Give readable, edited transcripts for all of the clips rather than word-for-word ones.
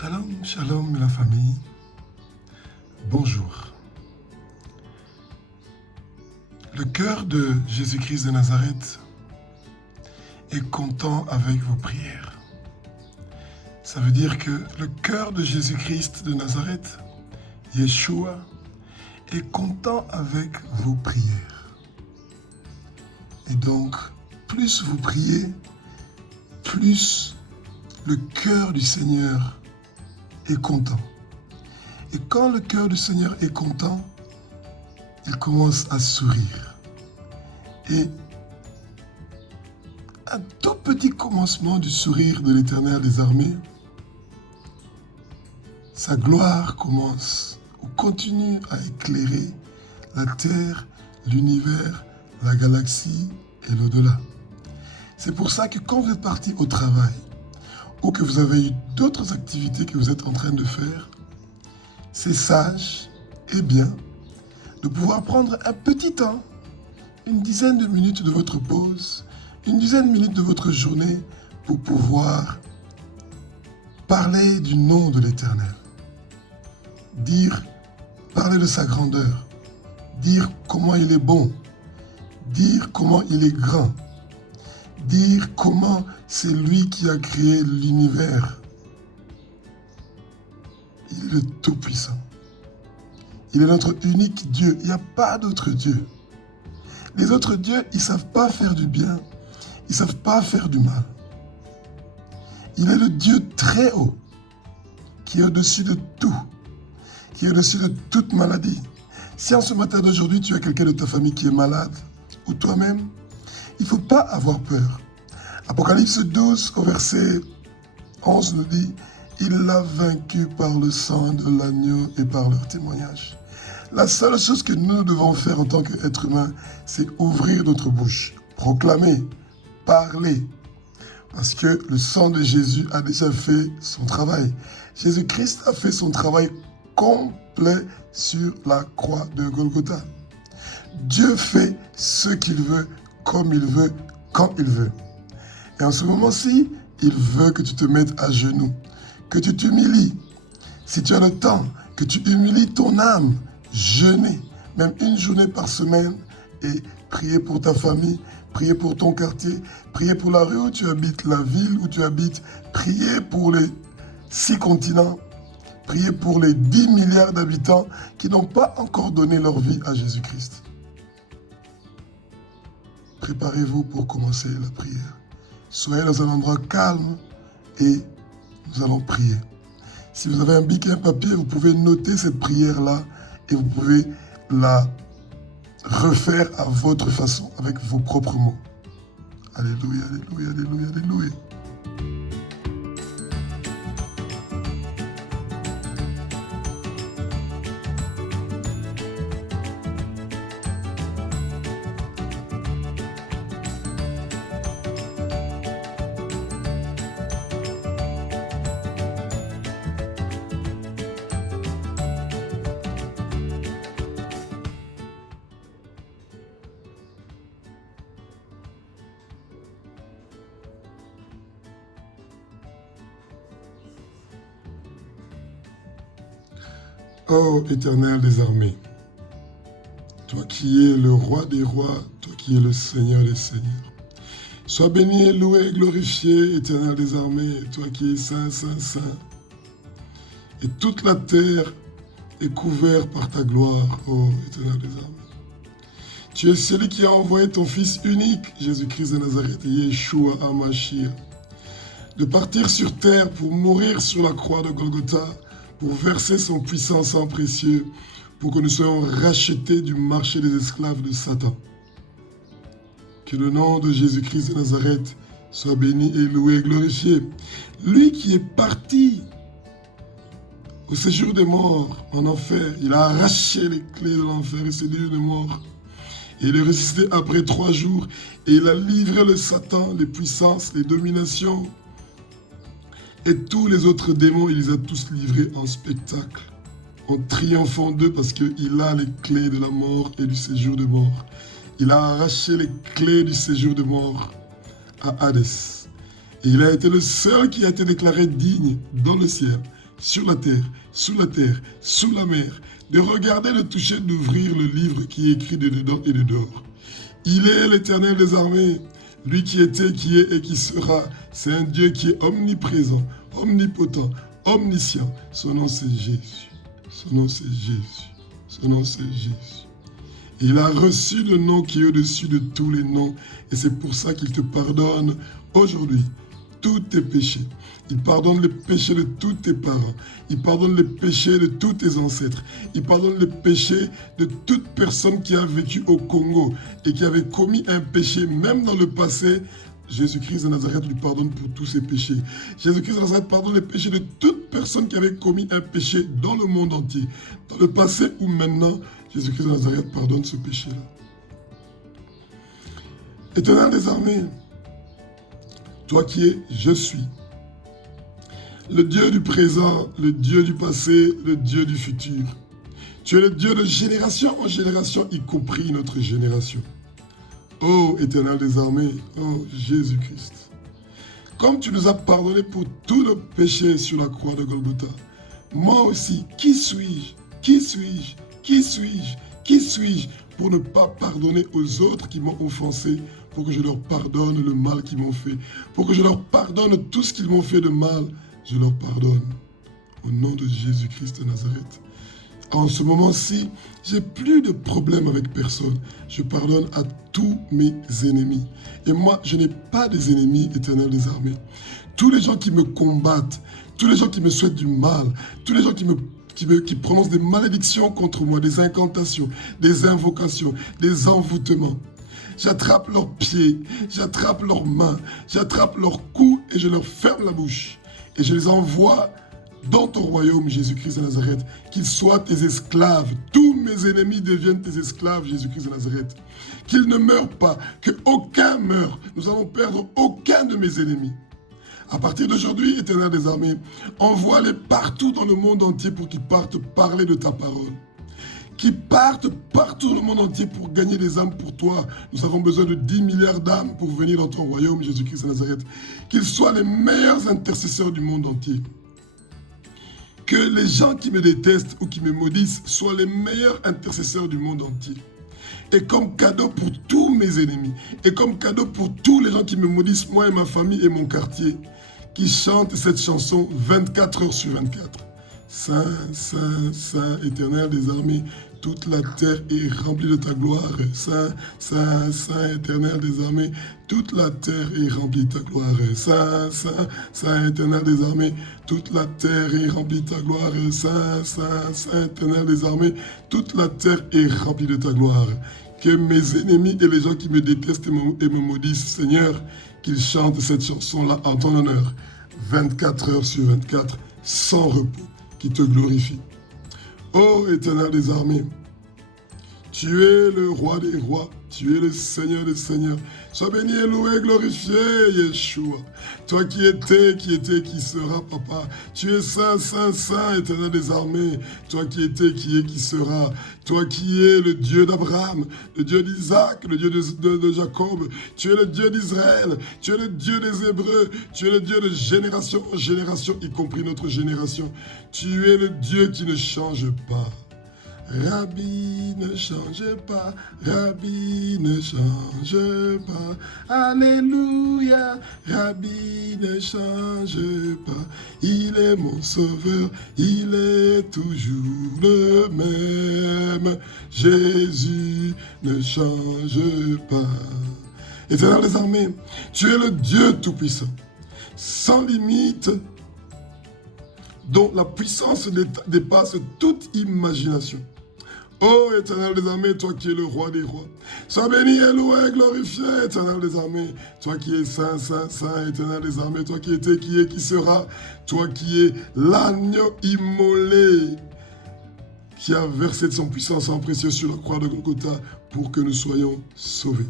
Shalom, shalom la famille. Bonjour. Le cœur de Jésus-Christ de Nazareth est content avec vos prières. Ça veut dire que le cœur de Jésus-Christ de Nazareth, Yeshua, est content avec vos prières. Et donc, plus vous priez, plus le cœur du Seigneur est content. Et quand le cœur du Seigneur est content, il commence à sourire. Et un tout petit commencement du sourire de l'Éternel des armées, sa gloire commence ou continue à éclairer la terre, l'univers, la galaxie et l'au-delà. C'est pour ça que quand vous êtes parti au travail, ou que vous avez eu d'autres activités que vous êtes en train de faire, c'est sage et bien de pouvoir prendre un petit temps, une dizaine de minutes de votre pause, une dizaine de minutes de votre journée pour pouvoir parler du nom de l'Éternel. Parler de sa grandeur, dire comment il est bon, dire comment il est grand, dire comment c'est lui qui a créé l'univers. Il est le Tout-Puissant. Il est notre unique Dieu. Il n'y a pas d'autre Dieu. Les autres dieux, ils ne savent pas faire du bien. Ils ne savent pas faire du mal. Il est le Dieu très haut, qui est au-dessus de tout, qui est au-dessus de toute maladie. Si en ce matin d'aujourd'hui, tu as quelqu'un de ta famille qui est malade, ou toi-même, il ne faut pas avoir peur. Apocalypse 12, au verset 11 nous dit « Il l'a vaincu par le sang de l'agneau et par leur témoignage. » La seule chose que nous devons faire en tant qu'êtres humains, c'est ouvrir notre bouche, proclamer, parler. Parce que le sang de Jésus a déjà fait son travail. Jésus-Christ a fait son travail complet sur la croix de Golgotha. Dieu fait ce qu'il veut, comme il veut, quand il veut. Et en ce moment-ci, il veut que tu te mettes à genoux, que tu t'humilies. Si tu as le temps, que tu humilies ton âme, jeûner, même une journée par semaine, et prier pour ta famille, prier pour ton quartier, prier pour la rue où tu habites, la ville où tu habites, prier pour les 6 continents, prier pour les 10 milliards d'habitants qui n'ont pas encore donné leur vie à Jésus-Christ. Préparez-vous pour commencer la prière. Soyez dans un endroit calme et nous allons prier. Si vous avez un bic et un papier, vous pouvez noter cette prière-là et vous pouvez la refaire à votre façon, avec vos propres mots. Alléluia, alléluia, alléluia, alléluia. Ô Éternel des armées, toi qui es le roi des rois, toi qui es le Seigneur des seigneurs, sois béni, loué et glorifié, Éternel des armées, toi qui es saint, saint, saint. Et toute la terre est couverte par ta gloire, ô Éternel des armées. Tu es celui qui a envoyé ton Fils unique, Jésus-Christ de Nazareth, Yeshua HaMashiach, de partir sur terre pour mourir sur la croix de Golgotha, pour verser son puissant sang précieux, pour que nous soyons rachetés du marché des esclaves de Satan. Que le nom de Jésus-Christ de Nazareth soit béni et loué et glorifié. Lui qui est parti au séjour des morts en enfer, il a arraché les clés de l'enfer et ses lieux de mort. Et il est ressuscité après 3 jours et il a livré le Satan, les puissances, les dominations, et tous les autres démons, il les a tous livrés en spectacle, en triomphant d'eux parce qu'il a les clés de la mort et du séjour de mort. Il a arraché les clés du séjour de mort à Hadès. Et il a été le seul qui a été déclaré digne dans le ciel sur la terre, sous la terre, sous la mer, de regarder, de toucher, d'ouvrir le livre qui est écrit de dedans et de dehors. Il est l'Éternel des armées, lui qui était, qui est et qui sera. C'est un Dieu qui est omniprésent, omnipotent, omniscient. Son nom c'est Jésus. Son nom c'est Jésus. Son nom c'est Jésus. Il a reçu le nom qui est au-dessus de tous les noms. Et c'est pour ça qu'il te pardonne aujourd'hui tous tes péchés. Il pardonne les péchés de tous tes parents. Il pardonne les péchés de tous tes ancêtres. Il pardonne les péchés de toute personne qui a vécu au Congo et qui avait commis un péché, même dans le passé. Jésus-Christ de Nazareth lui pardonne pour tous ses péchés. Jésus-Christ de Nazareth pardonne les péchés de toute personne qui avait commis un péché dans le monde entier. Dans le passé ou maintenant, Jésus-Christ de Nazareth pardonne ce péché-là. Éternel des armées, toi qui es « Je suis », le Dieu du présent, le Dieu du passé, le Dieu du futur. Tu es le Dieu de génération en génération, y compris notre génération. Ô Éternel des armées, ô Jésus-Christ, comme tu nous as pardonné pour tous nos péchés sur la croix de Golgotha, moi aussi, qui suis-je? Qui suis-je? Qui suis-je? Qui suis-je pour ne pas pardonner aux autres qui m'ont offensé, pour que je leur pardonne le mal qu'ils m'ont fait, pour que je leur pardonne tout ce qu'ils m'ont fait de mal, je leur pardonne. Au nom de Jésus-Christ de Nazareth. En ce moment-ci, j'ai plus de problème avec personne. Je pardonne à tous mes ennemis. Et moi, je n'ai pas des ennemis, Éternel des armées. Tous les gens qui me combattent, tous les gens qui me souhaitent du mal, tous les gens qui prononcent des malédictions contre moi, des incantations, des invocations, des envoûtements. J'attrape leurs pieds, j'attrape leurs mains, j'attrape leurs coups et je leur ferme la bouche. Et je les envoie dans ton royaume, Jésus-Christ de Nazareth, qu'ils soient tes esclaves. Tous mes ennemis deviennent tes esclaves, Jésus-Christ de Nazareth. Qu'ils ne meurent pas, qu'aucun meure. Nous allons perdre aucun de mes ennemis. À partir d'aujourd'hui, Éternel des armées, envoie-les partout dans le monde entier pour qu'ils partent parler de ta parole. Qui partent partout dans le monde entier pour gagner des âmes pour toi. Nous avons besoin de 10 milliards d'âmes pour venir dans ton royaume, Jésus-Christ de Nazareth. Qu'ils soient les meilleurs intercesseurs du monde entier. Que les gens qui me détestent ou qui me maudissent soient les meilleurs intercesseurs du monde entier. Et comme cadeau pour tous mes ennemis, et comme cadeau pour tous les gens qui me maudissent, moi et ma famille et mon quartier, qui chantent cette chanson 24 heures sur 24. Saint, Saint, Saint, Éternel des armées, toute la terre est remplie de ta gloire. Saint, Saint, Saint, Éternel des armées, toute la terre est remplie de ta gloire. Saint, Saint, Saint, Éternel des armées, toute la terre est remplie de ta gloire. Saint, Saint, Saint, Éternel des armées, toute la terre est remplie de ta gloire. Que mes ennemis et les gens qui me détestent et me maudissent, Seigneur, qu'ils chantent cette chanson-là en ton honneur, 24 heures sur 24, sans repos, qui te glorifie. Ô Éternel des armées, tu es le roi des rois, tu es le Seigneur des seigneurs. Sois béni et loué, glorifié, Yeshua. Toi qui étais, qui sera, Papa. Tu es saint, saint, saint, Éternel des armées. Toi qui étais, qui est, qui sera. Toi qui es le Dieu d'Abraham, le Dieu d'Isaac, le Dieu de Jacob. Tu es le Dieu d'Israël. Tu es le Dieu des Hébreux. Tu es le Dieu de génération en génération, y compris notre génération. Tu es le Dieu qui ne change pas. Rabbi, ne change pas, Rabbi, ne change pas, Alléluia, Rabbi, ne change pas, il est mon sauveur, il est toujours le même, Jésus ne change pas. Éternel des armées, tu es le Dieu tout-puissant, sans limite, dont la puissance dépasse toute imagination. Ô Éternel des armées, toi qui es le roi des rois, sois béni et loué, glorifié, Éternel des armées, toi qui es saint, saint, saint, Éternel des armées, toi qui étais, qui est, qui sera, toi qui es l'agneau immolé, qui a versé de son puissance en précieux sur la croix de Golgotha pour que nous soyons sauvés.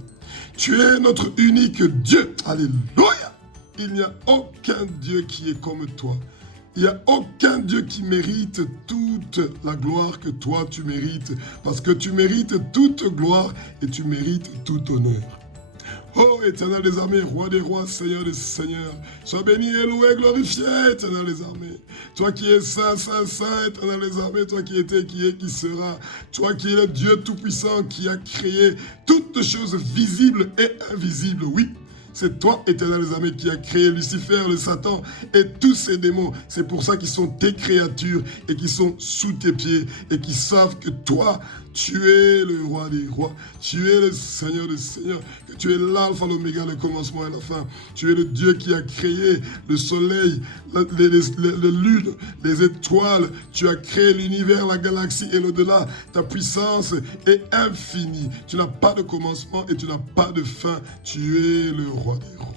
Tu es notre unique Dieu, alléluia. Il n'y a aucun Dieu qui est comme toi. Il n'y a aucun Dieu qui mérite toute la gloire que toi tu mérites, parce que tu mérites toute gloire et tu mérites tout honneur. Oh, éternel des armées, roi des rois, seigneur des seigneurs, sois béni et loué, glorifié, éternel des armées. Toi qui es saint, saint, saint, éternel des armées, toi qui étais, qui est, qui sera. Toi qui es le Dieu tout-puissant, qui a créé toutes choses visibles et invisibles, oui. C'est toi, éternel des armées, qui a créé Lucifer, le Satan et tous ces démons. C'est pour ça qu'ils sont tes créatures et qui sont sous tes pieds et qui savent que toi, tu es le roi des rois, tu es le Seigneur des seigneurs, que tu es l'alpha, l'oméga, le commencement et la fin. Tu es le Dieu qui a créé le soleil, les lunes, les étoiles. Tu as créé l'univers, la galaxie et l'au-delà. Ta puissance est infinie. Tu n'as pas de commencement et tu n'as pas de fin. Tu es le roi des rois.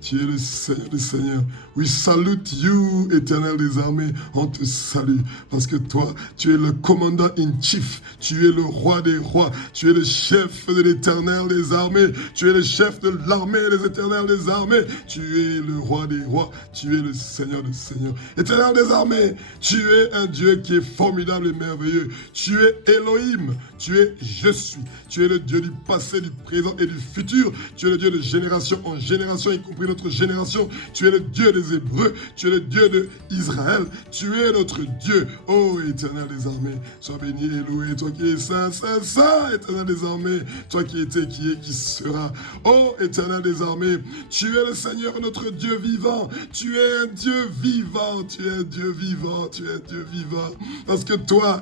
Tu es le Seigneur des seigneurs. We salute you, éternel des armées. On te salue parce que toi, tu es le commandant in chief. Tu es le roi des rois. Tu es le chef de l'éternel des armées. Tu es le chef de l'armée des éternels des armées. Tu es le roi des rois. Tu es le Seigneur des seigneurs. Éternel des armées, tu es un Dieu qui est formidable et merveilleux. Tu es Elohim. Tu es je suis. Tu es le Dieu du passé, du présent et du futur. Tu es le Dieu de génération en génération, y compris notre génération. Tu es le Dieu des Hébreux. Tu es le Dieu d'Israël. Tu es notre Dieu. Oh, éternel des armées, sois béni et loué. Toi qui es saint, saint, saint, éternel des armées. Toi qui étais, qui est, qui sera. Oh, éternel des armées, tu es le Seigneur, notre Dieu vivant. Tu es un Dieu vivant. Tu es un Dieu vivant. Tu es un Dieu vivant. Parce que toi,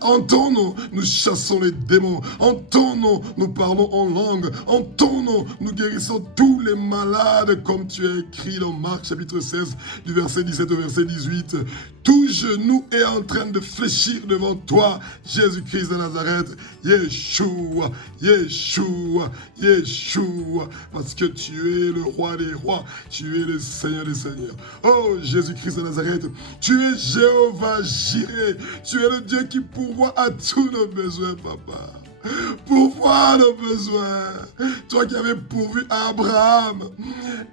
en ton nom, nous chassons les démons. En ton nom, nous parlons en langue. En ton nom, nous guérissons tous les malades, comme tu as écrit dans Marc chapitre 16, du verset 17 au verset 18. Tout genou est en train de fléchir devant toi, Jésus-Christ de Nazareth. Yeshua, Yeshua, Yeshua. Parce que tu es le roi des rois. Tu es le Seigneur des seigneurs. Oh, Jésus-Christ de Nazareth, tu es Jéhovah Jireh. Tu es le Dieu qui pourvoit à tous nos besoins, papa. Pourvoir nos besoins. Toi qui avais pourvu à Abraham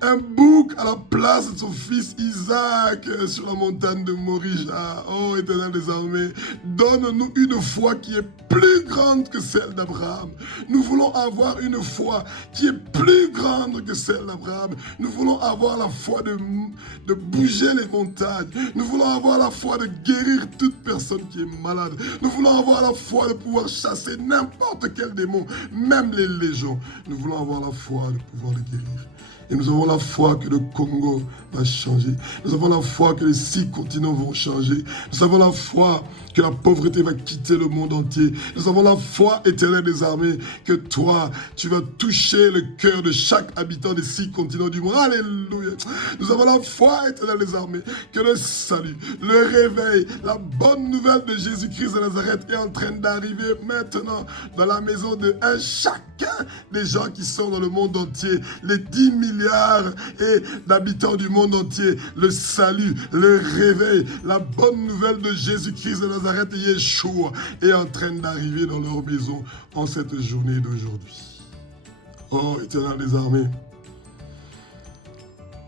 un bouc à la place de son fils Isaac sur la montagne de Morija. Oh, éternel des armées, donne-nous une foi qui est plus grande que celle d'Abraham. Nous voulons avoir une foi qui est plus grande que celle d'Abraham. Nous voulons avoir la foi de bouger les montagnes. Nous voulons avoir la foi de guérir toute personne qui est malade. Nous voulons avoir la foi de pouvoir chasser n'importe quel démon, même les légions. Nous voulons avoir la foi de pouvoir les guérir. Et nous avons la foi que le Congo va changer. Nous avons la foi que les 6 continents vont changer. Nous avons la foi que la pauvreté va quitter le monde entier. Nous avons la foi éternelle des armées que toi, tu vas toucher le cœur de chaque habitant des 6 continents du monde. Alléluia. Nous avons la foi éternelle des armées que le salut, le réveil, la bonne nouvelle de Jésus-Christ de Nazareth est en train d'arriver maintenant dans la maison de chacun des gens qui sont dans le monde entier. Les 10 milliards d'habitants du monde entier. Le salut, le réveil, la bonne nouvelle de Jésus-Christ de Nazareth et Yeshua est en train d'arriver dans leur maison en cette journée d'aujourd'hui. Oh, éternel des armées,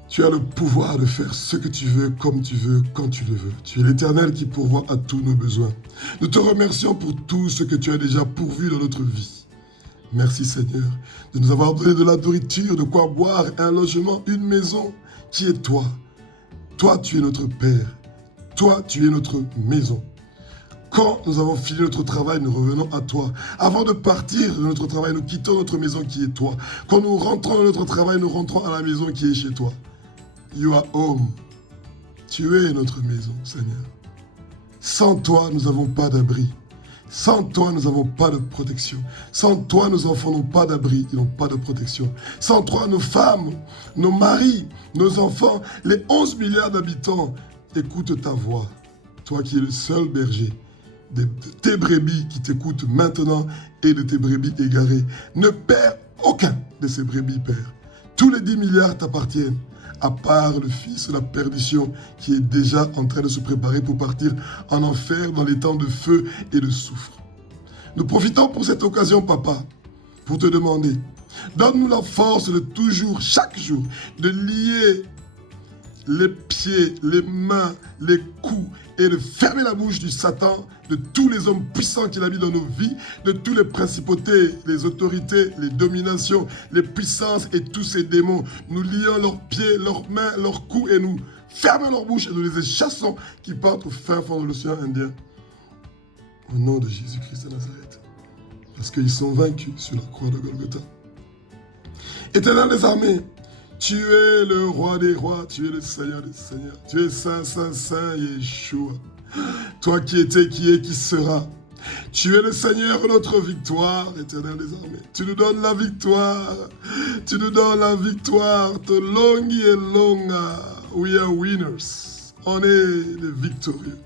tu as le pouvoir de faire ce que tu veux, comme tu veux, quand tu le veux. Tu es l'Éternel qui pourvoit à tous nos besoins. Nous te remercions pour tout ce que tu as déjà pourvu dans notre vie. Merci Seigneur de nous avoir donné de la nourriture, de quoi boire, un logement, une maison qui est toi. Toi, tu es notre Père. Toi, tu es notre maison. Quand nous avons fini notre travail, nous revenons à toi. Avant de partir de notre travail, nous quittons notre maison qui est toi. Quand nous rentrons dans notre travail, nous rentrons à la maison qui est chez toi. You are home. Tu es notre maison, Seigneur. Sans toi, nous n'avons pas d'abri. Sans toi, nous n'avons pas de protection. Sans toi, nos enfants n'ont pas d'abri, ils n'ont pas de protection. Sans toi, nos femmes, nos maris, nos enfants, les 11 milliards d'habitants écoutent ta voix. Toi qui es le seul berger de tes brebis qui t'écoutent maintenant et de tes brebis égarées. Ne perds aucun de ces brebis, Père. Tous les 10 milliards t'appartiennent, à part le fils de la perdition qui est déjà en train de se préparer pour partir en enfer dans les temps de feu et de soufre. Nous profitons pour cette occasion, Papa, pour te demander, donne-nous la force de toujours, chaque jour, de lier les pieds, les mains, les coups, et de fermer la bouche du Satan, de tous les hommes puissants qu'il a mis dans nos vies, de toutes les principautés, les autorités, les dominations, les puissances et tous ces démons. Nous lions leurs pieds, leurs mains, leurs coups et nous fermons leur bouche et nous les chassons qui partent au fin fond de l'océan Indien. Au nom de Jésus-Christ de Nazareth. Parce qu'ils sont vaincus sur la croix de Golgotha. Éternel des armées, tu es le roi des rois, tu es le Seigneur des seigneurs. Tu es saint, saint, saint, Yeshua. Toi qui étais, qui est, qui sera. Tu es le Seigneur, notre victoire, Éternel des armées. Tu nous donnes la victoire. Tu nous donnes la victoire. Tolongi et longa. We are winners. On est les victorieux.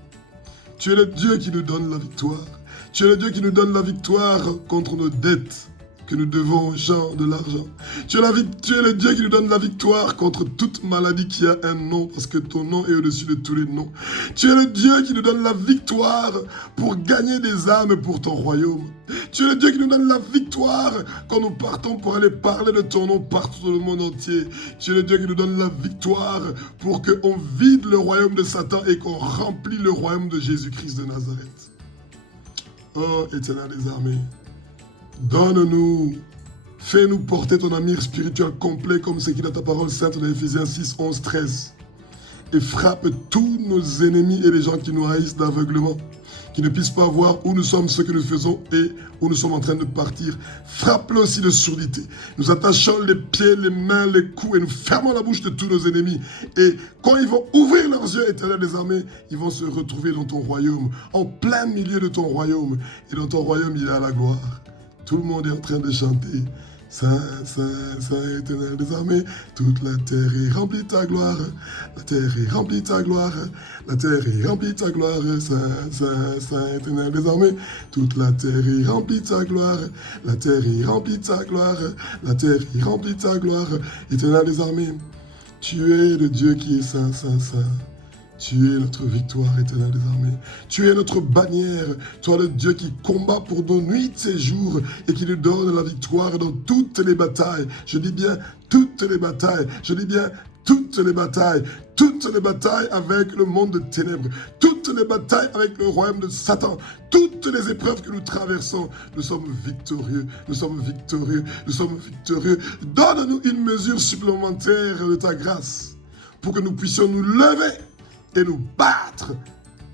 Tu es le Dieu qui nous donne la victoire. Tu es le Dieu qui nous donne la victoire contre nos dettes que nous devons aux gens de l'argent. Tu es le Dieu qui nous donne la victoire contre toute maladie qui a un nom, parce que ton nom est au-dessus de tous les noms. Tu es le Dieu qui nous donne la victoire pour gagner des âmes pour ton royaume. Tu es le Dieu qui nous donne la victoire quand nous partons pour aller parler de ton nom partout dans le monde entier. Tu es le Dieu qui nous donne la victoire pour qu'on vide le royaume de Satan et qu'on remplisse le royaume de Jésus-Christ de Nazareth. Oh, Éternel des armées, donne-nous, fais-nous porter ton amour spirituel complet comme c'est écrit dans ta parole sainte dans Éphésiens 6, 11, 13. Et frappe tous nos ennemis et les gens qui nous haïssent d'aveuglement, qui ne puissent pas voir où nous sommes, ce que nous faisons et où nous sommes en train de partir. Frappe-le aussi de surdité. Nous attachons les pieds, les mains, les coups et nous fermons la bouche de tous nos ennemis. Et quand ils vont ouvrir leurs yeux, Éternel des armées, ils vont se retrouver dans ton royaume, en plein milieu de ton royaume. Et dans ton royaume, il y a la gloire. Tout le monde est en train de chanter. Saint, Saint, Saint, Éternel des armées, toute la terre est remplie de ta gloire. La terre est remplie de ta gloire. La terre est remplie de ta gloire. Saint, Saint, Saint, Éternel des armées, toute la terre est remplie de ta gloire. La terre est remplie de ta gloire. La terre est remplie de ta gloire. Éternel des armées, tu es le Dieu qui est saint, saint, saint. Tu es notre victoire, Éternel des armées. Tu es notre bannière. Toi, le Dieu qui combat pour nos nuits et jours et qui nous donne la victoire dans toutes les batailles. Je dis bien toutes les batailles. Je dis bien toutes les batailles. Toutes les batailles avec le monde de ténèbres. Toutes les batailles avec le royaume de Satan. Toutes les épreuves que nous traversons. Nous sommes victorieux. Nous sommes victorieux. Nous sommes victorieux. Donne-nous une mesure supplémentaire de ta grâce pour que nous puissions nous lever et nous battre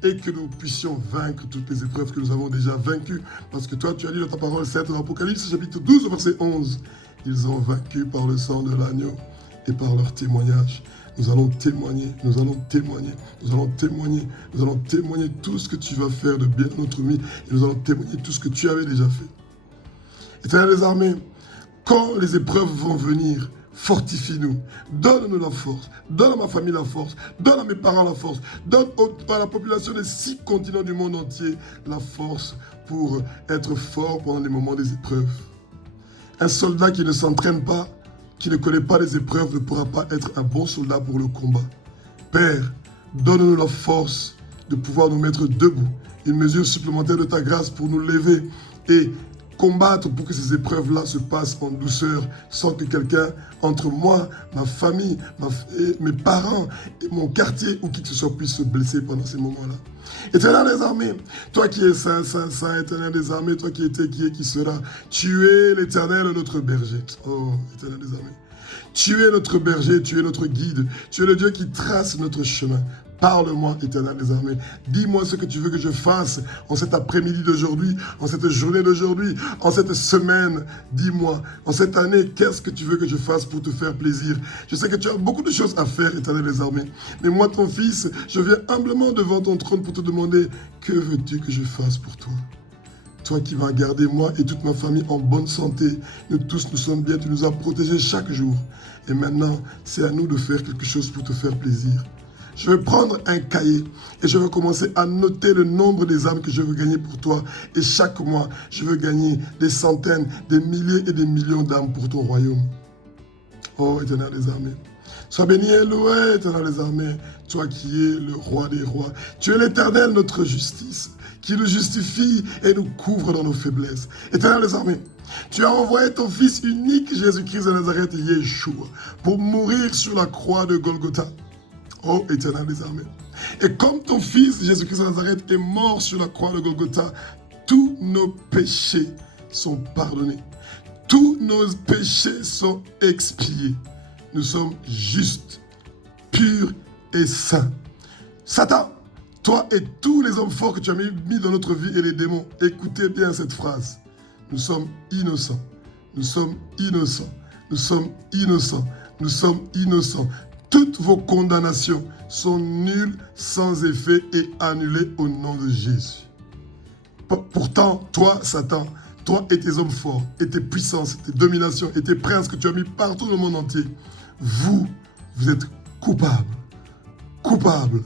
et que nous puissions vaincre toutes les épreuves que nous avons déjà vaincues. Parce que toi, tu as dit dans ta parole sainte dans l'Apocalypse, chapitre 12, verset 11, ils ont vaincu par le sang de l'agneau et par leur témoignage. Nous allons témoigner, nous allons témoigner, nous allons témoigner, nous allons témoigner tout ce que tu vas faire de bien dans notre vie et nous allons témoigner tout ce que tu avais déjà fait. Éternel des armées, quand les épreuves vont venir, fortifie-nous, donne-nous la force, donne à ma famille la force, donne à mes parents la force, donne à la population des 6 continents du monde entier la force pour être fort pendant les moments des épreuves. Un soldat qui ne s'entraîne pas, qui ne connaît pas les épreuves, ne pourra pas être un bon soldat pour le combat. Père, donne-nous la force de pouvoir nous mettre debout, une mesure supplémentaire de ta grâce pour nous lever et combattre pour que ces épreuves-là se passent en douceur, sans que quelqu'un, entre moi, ma famille, mes parents, et mon quartier, ou qui que ce soit, puisse se blesser pendant ces moments-là. Éternel des armées, toi qui es saint, saint, saint, Éternel des armées, toi qui étais, qui est, qui sera, tu es l'Éternel, notre berger. Oh, Éternel des armées. Tu es notre berger, tu es notre guide, tu es le Dieu qui trace notre chemin. Parle-moi, Éternel des armées. Dis-moi ce que tu veux que je fasse en cet après-midi d'aujourd'hui, en cette journée d'aujourd'hui, en cette semaine. Dis-moi, en cette année, qu'est-ce que tu veux que je fasse pour te faire plaisir? Je sais que tu as beaucoup de choses à faire, Éternel des armées. Mais moi, ton fils, je viens humblement devant ton trône pour te demander, que veux-tu que je fasse pour toi? Toi qui vas garder moi et toute ma famille en bonne santé. Nous tous, nous sommes bien. Tu nous as protégés chaque jour. Et maintenant, c'est à nous de faire quelque chose pour te faire plaisir. Je vais prendre un cahier et je vais commencer à noter le nombre des âmes que je veux gagner pour toi. Et chaque mois, je veux gagner des centaines, des milliers et des millions d'âmes pour ton royaume. Oh, Éternel des armées. Sois béni et loué, Éternel des armées, toi qui es le roi des rois. Tu es l'Éternel, notre justice, qui nous justifie et nous couvre dans nos faiblesses. Éternel des armées, tu as envoyé ton Fils unique, Jésus-Christ de Nazareth, Yeshua, pour mourir sur la croix de Golgotha. Oh, Éternel des armées. Et comme ton Fils, Jésus-Christ de Nazareth, est mort sur la croix de Golgotha, tous nos péchés sont pardonnés. Tous nos péchés sont expiés. Nous sommes justes, purs et saints. Satan, toi et tous les hommes forts que tu as mis dans notre vie et les démons, écoutez bien cette phrase. Nous sommes innocents. Nous sommes innocents. Nous sommes innocents. Nous sommes innocents. Toutes vos condamnations sont nulles, sans effet et annulées au nom de Jésus. Pourtant, toi, Satan, toi et tes hommes forts, et tes puissances, tes dominations, et tes princes que tu as mis partout dans le monde entier, vous êtes coupables. Coupables.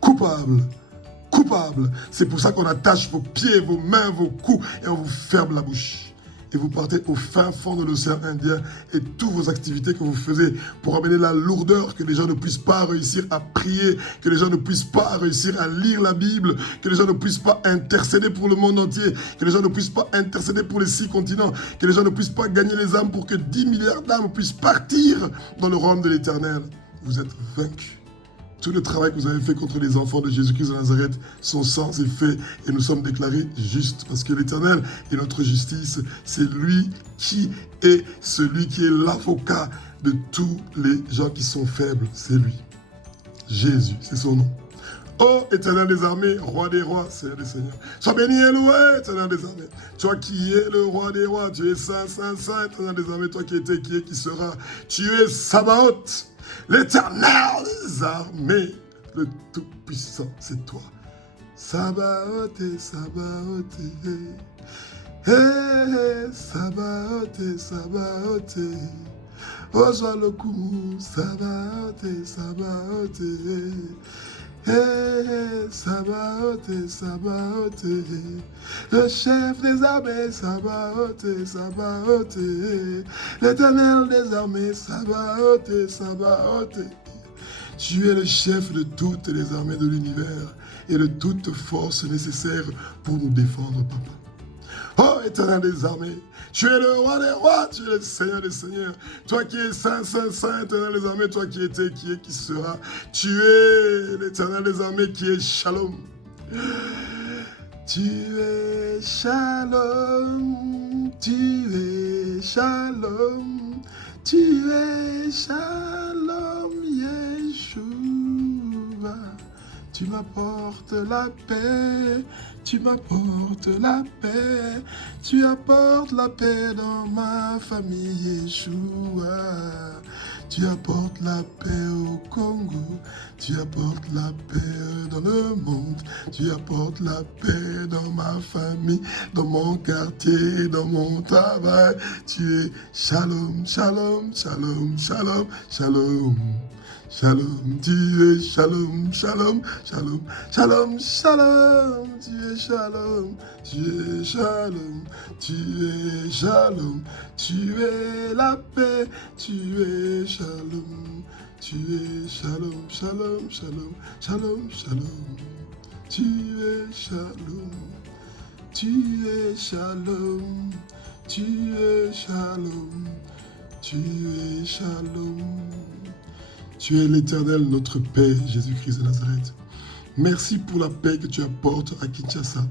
Coupables. Coupables. C'est pour ça qu'on attache vos pieds, vos mains, vos coups, et on vous ferme la bouche. Et vous partez au fin fond de l'océan Indien et toutes vos activités que vous faisiez pour amener la lourdeur, que les gens ne puissent pas réussir à prier, que les gens ne puissent pas réussir à lire la Bible, que les gens ne puissent pas intercéder pour le monde entier, que les gens ne puissent pas intercéder pour les 6 continents, que les gens ne puissent pas gagner les âmes pour que 10 milliards d'âmes puissent partir dans le royaume de l'Éternel. Vous êtes vaincus. Tout le travail que vous avez fait contre les enfants de Jésus-Christ de Nazareth sont sans effet et nous sommes déclarés justes parce que l'Éternel est notre justice. C'est lui qui est celui qui est l'avocat de tous les gens qui sont faibles. C'est lui. Jésus, c'est son nom. Oh, Éternel des armées, roi des rois, Seigneur des seigneurs. Sois béni et loué, Éternel des armées. Toi qui es le roi des rois, tu es saint, saint, saint, Éternel des armées. Toi qui étais, qui est, qui sera. Tu es Sabaoth. L'Éternel des armées, le Tout-Puissant, c'est toi. Sabaoth, Sabaoth, Sabaoth, Sabaoth, Ozoa le coup, Sabaoth, Sabaoth, Sabaoth, Sabaoth, le chef des armées, Sabaoth, Sabaoth, l'Éternel des armées, Sabaoth, Sabaoth. Tu es le chef de toutes les armées de l'univers et de toute force nécessaire pour nous défendre, Papa. Oh, Éternel des armées, tu es le roi des rois, tu es le Seigneur des seigneurs. Toi qui es saint, saint, saint, Éternel des armées, toi qui étais, qui est, qui sera. Tu es l'Éternel des armées qui est Shalom. Tu es Shalom, tu es Shalom, tu es Shalom, Yeshua. Tu m'apportes la paix, tu m'apportes la paix, tu apportes la paix dans ma famille, Yeshua. Tu apportes la paix au Congo, tu apportes la paix dans le monde, tu apportes la paix dans ma famille, dans mon quartier, dans mon travail. Tu es Shalom, Shalom, Shalom, Shalom, Shalom. Shalom, tu es Shalom, Shalom, Shalom, Shalom, Shalom, tu es Shalom, tu es Shalom, tu es Shalom, tu es la paix, tu es Shalom, tu es Shalom, Shalom, Shalom, Shalom, Shalom, tu es Shalom, tu es Shalom, tu es Shalom, tu es Shalom. Tu es l'Éternel, notre paix, Jésus-Christ de Nazareth. Merci pour la paix que tu apportes à Kinshasa.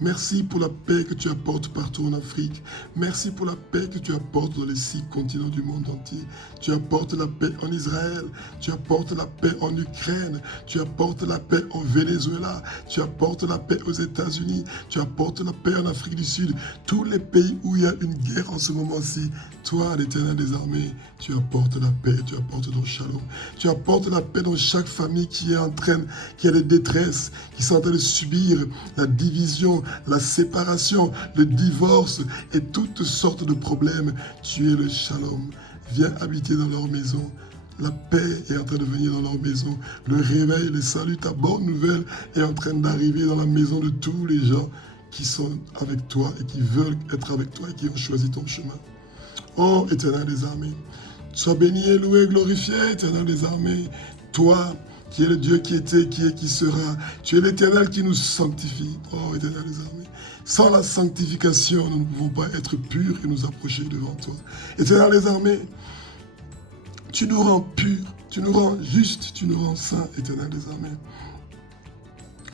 Merci pour la paix que tu apportes partout en Afrique. Merci pour la paix que tu apportes dans les 6 continents du monde entier. Tu apportes la paix en Israël. Tu apportes la paix en Ukraine. Tu apportes la paix au Venezuela. Tu apportes la paix aux États-Unis. Tu apportes la paix en Afrique du Sud. Tous les pays où il y a une guerre en ce moment-ci, toi, l'Éternel des armées, tu apportes la paix, tu apportes ton shalom. Tu apportes la paix dans chaque famille qui a des détresses, qui sont en train de subir la division, la séparation, le divorce et toutes sortes de problèmes. Tu es le shalom. Viens habiter dans leur maison. La paix est en train de venir dans leur maison. Le réveil, le salut, ta bonne nouvelle est en train d'arriver dans la maison de tous les gens qui sont avec toi et qui veulent être avec toi et qui ont choisi ton chemin. Oh, Éternel des armées, sois béni et loué, glorifié, Éternel des armées. Toi, qui es le Dieu qui était, qui est, qui sera. Tu es l'Éternel qui nous sanctifie. Oh, Éternel des armées. Sans la sanctification, nous ne pouvons pas être purs et nous approcher devant toi. Éternel des armées, Tu nous rends purs, tu nous rends justes, tu nous rends saints, Éternel des armées.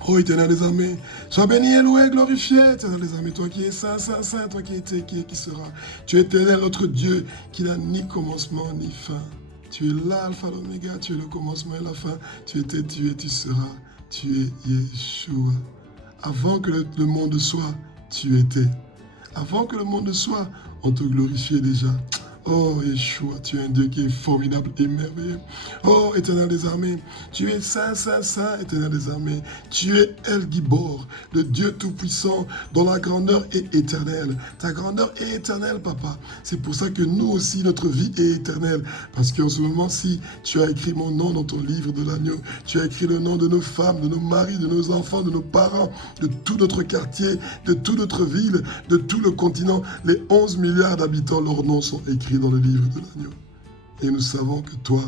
Oh, Éternel des armées, sois béni, loué, glorifié, Éternel des armées, toi qui es saint, saint, saint, toi qui étais, qui est, qui sera. Tu es Éternel, notre Dieu, qui n'a ni commencement ni fin. Tu es l'alpha, l'oméga, tu es le commencement et la fin. Tu étais, tu es, tu seras. Tu es Yeshua. Avant que le monde soit, tu étais. Avant que le monde soit, on te glorifiait déjà. Oh, Yeshua, tu es un Dieu qui est formidable et merveilleux. Oh, Éternel des armées, tu es saint, saint, saint, Éternel des armées. Tu es El Gibor, le Dieu tout-puissant, dont la grandeur est éternelle. Ta grandeur est éternelle, Papa. C'est pour ça que nous aussi, notre vie est éternelle. Parce qu'en ce moment-ci, tu as écrit mon nom dans ton livre de l'agneau. Tu as écrit le nom de nos femmes, de nos maris, de nos enfants, de nos parents, de tout notre quartier, de toute notre ville, de tout le continent. Les 11 milliards d'habitants, leurs noms sont écrits dans le livre de l'agneau. Et nous savons que toi,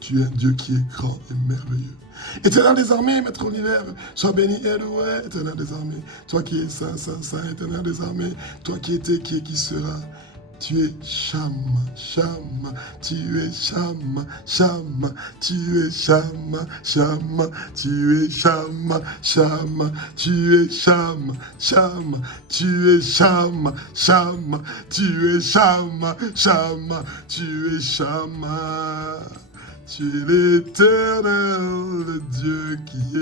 tu es un Dieu qui est grand et merveilleux. Éternel des armées, Maître univers, sois béni et loué, Éternel des armées. Toi qui es saint, saint, saint, Éternel des armées. Toi qui étais, qui est, qui sera. Tu es Shama, Shama, tu es Shama, Shama, tu es Shama, Shama, tu es Shama, Shama, tu es Shama, Shama, tu es Shama, Shama, tu es Shama, Shama, tu es Shama. Tu es l'Éternel, le Dieu qui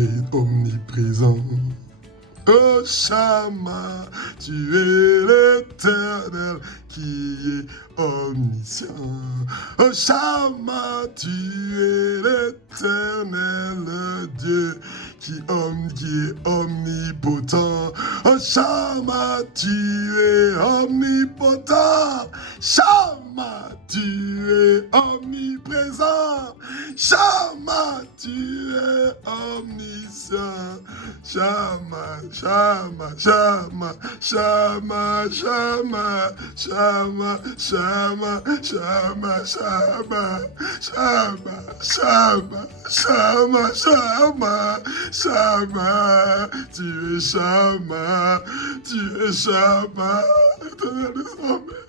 est omniprésent. Oh Shama, tu es l'Éternel qui est omniscient. Oh Shama, tu es l'Éternel, le Dieu qui est omnipotent. Oh Shama, tu es omnipotent. Shama, tu es omniprésent. Shama, tu es omniscient. Shama, Shama, Shama, Shama, Shama, Shama, Shama, Shama, Shama, Shama, Shama, Shama, Shama, Shama, tu es Shama, tu es Shama, Éternel des armées.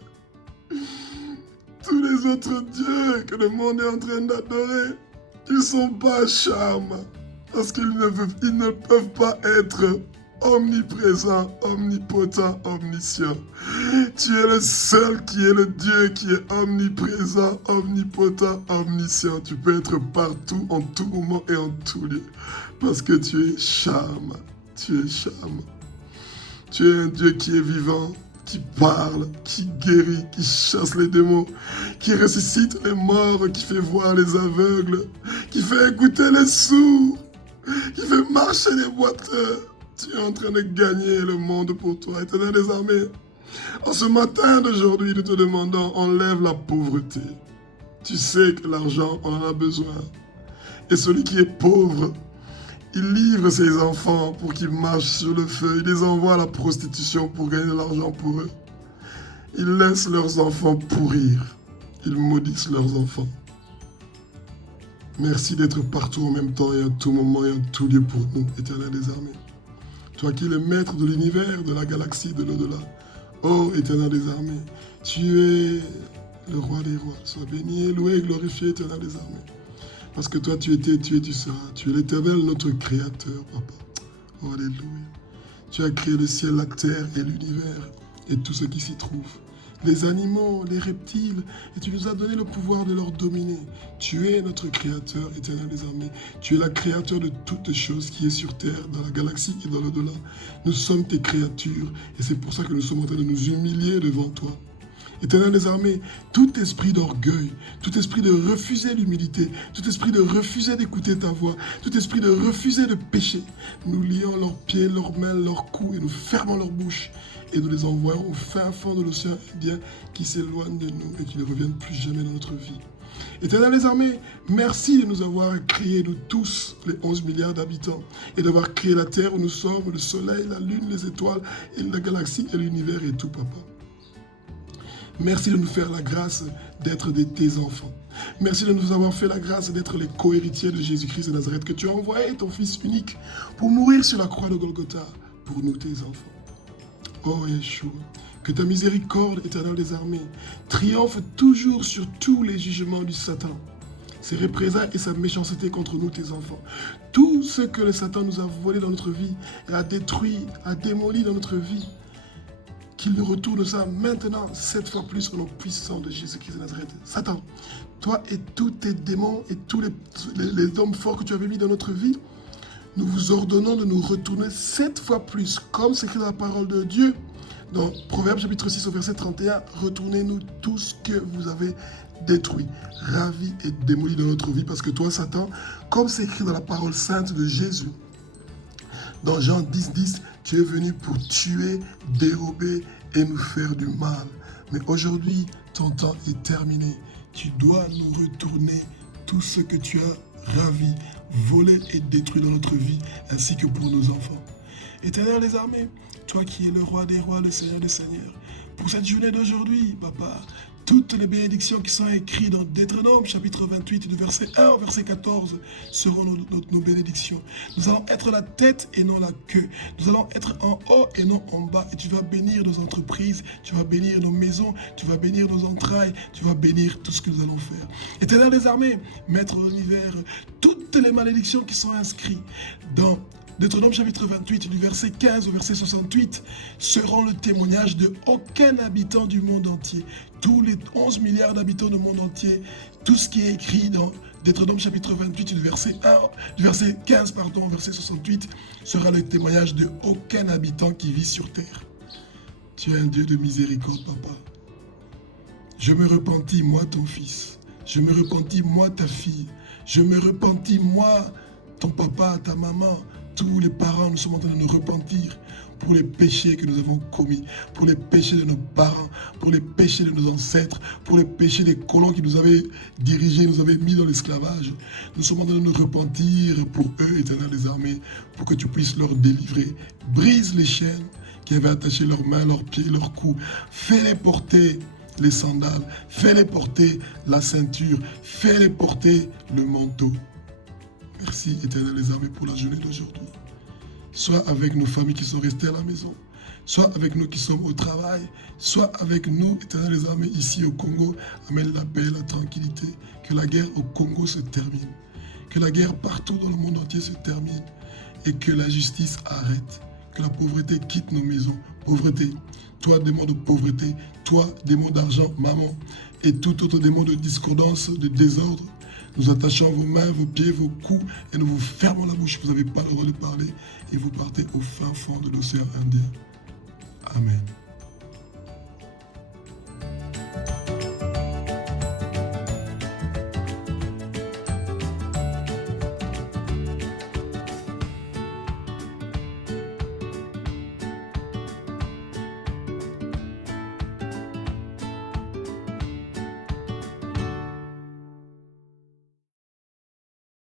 Tous les autres dieux que le monde est en train d'adorer, ils ne sont pas Shama. Parce qu'ils ne peuvent pas être omniprésents, omnipotents, omniscients. Tu es le seul qui est le Dieu qui est omniprésent, omnipotent, omniscient. Tu peux être partout, en tout moment et en tout lieu. Parce que tu es Shama. Tu es Shama. Tu es un Dieu qui est vivant, qui parle, qui guérit, qui chasse les démons, qui ressuscite les morts, qui fait voir les aveugles, qui fait écouter les sourds, qui fait marcher les boiteux. Tu es en train de gagner le monde pour toi, Éternel des armées. En ce matin d'aujourd'hui, nous te demandons, enlève la pauvreté. Tu sais que l'argent, on en a besoin. Et celui qui est pauvre, il livre ses enfants pour qu'ils marchent sur le feu. Il les envoie à la prostitution pour gagner de l'argent pour eux. Ils laissent leurs enfants pourrir. Ils maudissent leurs enfants. Merci d'être partout en même temps et à tout moment et en tout lieu pour nous, Éternel des armées. Toi qui es le maître de l'univers, de la galaxie, de l'au-delà. Oh, Éternel des armées, tu es le roi des rois. Sois béni, loué, glorifié, Éternel des armées. Parce que toi, tu étais, tu es, tu seras. Tu es l'Éternel, notre Créateur, Papa. Oh, alléluia. Tu as créé le ciel, la terre et l'univers et tout ce qui s'y trouve. Les animaux, les reptiles, et tu nous as donné le pouvoir de leur dominer. Tu es notre Créateur, Éternel des armées. Tu es la créateur de toutes choses qui est sur terre, dans la galaxie et dans l'au-delà. Nous sommes tes créatures, et c'est pour ça que nous sommes en train de nous humilier devant toi. Éternel des armées, tout esprit d'orgueil, tout esprit de refuser l'humilité, tout esprit de refuser d'écouter ta voix, tout esprit de refuser de pécher, nous lions leurs pieds, leurs mains, leurs coups et nous fermons leur bouche et nous les envoyons au fin fond de l'océan Indien qui s'éloignent de nous et qui ne reviennent plus jamais dans notre vie. Éternel des armées, merci de nous avoir créés, nous tous, les 11 milliards d'habitants, et d'avoir créé la terre où nous sommes, le soleil, la lune, les étoiles, et la galaxie et l'univers et tout, Papa. Merci de nous faire la grâce d'être tes enfants. Merci de nous avoir fait la grâce d'être les co-héritiers de Jésus-Christ de Nazareth, que tu as envoyé ton Fils unique pour mourir sur la croix de Golgotha, pour nous, tes enfants. Oh Yeshua, Que ta miséricorde, Éternel des armées, triomphe toujours sur tous les jugements du Satan, ses représailles et sa méchanceté contre nous, tes enfants. Tout ce que le Satan nous a volé dans notre vie et a détruit, a démoli dans notre vie, qu'il nous retourne ça maintenant, 7 fois plus au nom puissant de Jésus-Christ de Nazareth. Satan, toi et tous tes démons et tous les hommes forts que tu avais mis dans notre vie, nous vous ordonnons de nous retourner 7 fois plus, comme c'est écrit dans la parole de Dieu. Dans Proverbe chapitre 6 au verset 31, retournez-nous tout ce que vous avez détruit, ravi et démoli dans notre vie. Parce que toi, Satan, comme c'est écrit dans la parole sainte de Jésus, dans Jean 10, tu es venu pour tuer, dérober et nous faire du mal. Mais aujourd'hui, ton temps est terminé. Tu dois nous retourner tout ce que tu as ravi, volé et détruit dans notre vie, ainsi que pour nos enfants. Éternel des armées, toi qui es le roi des rois, le Seigneur des seigneurs, pour cette journée d'aujourd'hui, papa, toutes les bénédictions qui sont écrites dans Deutéronome, chapitre 28, du verset 1 au verset 14, seront nos bénédictions. Nous allons être la tête et non la queue. Nous allons être en haut et non en bas. Et tu vas bénir nos entreprises, tu vas bénir nos maisons, tu vas bénir nos entrailles, tu vas bénir tout ce que nous allons faire. Éternel des armées, maître de l'univers, toutes les malédictions qui sont inscrites dans Deutéronome chapitre 28, du verset 15 au verset 68, seront le témoignage de aucun habitant du monde entier. Tous les 11 milliards d'habitants du monde entier, tout ce qui est écrit dans Deutéronome chapitre 28, du verset 15 au verset 68, sera le témoignage de aucun habitant qui vit sur terre. Tu es un Dieu de miséricorde, papa. Je me repentis, moi, ton fils. Je me repentis, moi, ta fille. Je me repentis, moi, ton papa, ta maman. Tous les parents, nous sommes en train de nous repentir pour les péchés que nous avons commis, pour les péchés de nos parents, pour les péchés de nos ancêtres, pour les péchés des colons qui nous avaient dirigés, nous avaient mis dans l'esclavage. Nous sommes en train de nous repentir pour eux, Éternel des armées, pour que tu puisses leur délivrer. Brise les chaînes qui avaient attaché leurs mains, leurs pieds, leurs cous. Fais-les porter les sandales, fais-les porter la ceinture, fais-les porter le manteau. Merci, Éternel des armées, pour la journée d'aujourd'hui. Sois avec nos familles qui sont restées à la maison. Sois avec nous qui sommes au travail. Sois avec nous, Éternel des armées, ici au Congo. Amène la paix, la tranquillité. Que la guerre au Congo se termine. Que la guerre partout dans le monde entier se termine. Et que la justice arrête. Que la pauvreté quitte nos maisons. Pauvreté. Toi, démon de pauvreté. Toi, démon d'argent, maman. Et tout autre démon de discordance, de désordre. Nous attachons vos mains, vos pieds, vos coups et nous vous fermons la bouche. Vous n'avez pas le droit de parler et vous partez au fin fond de l'océan Indien. Amen.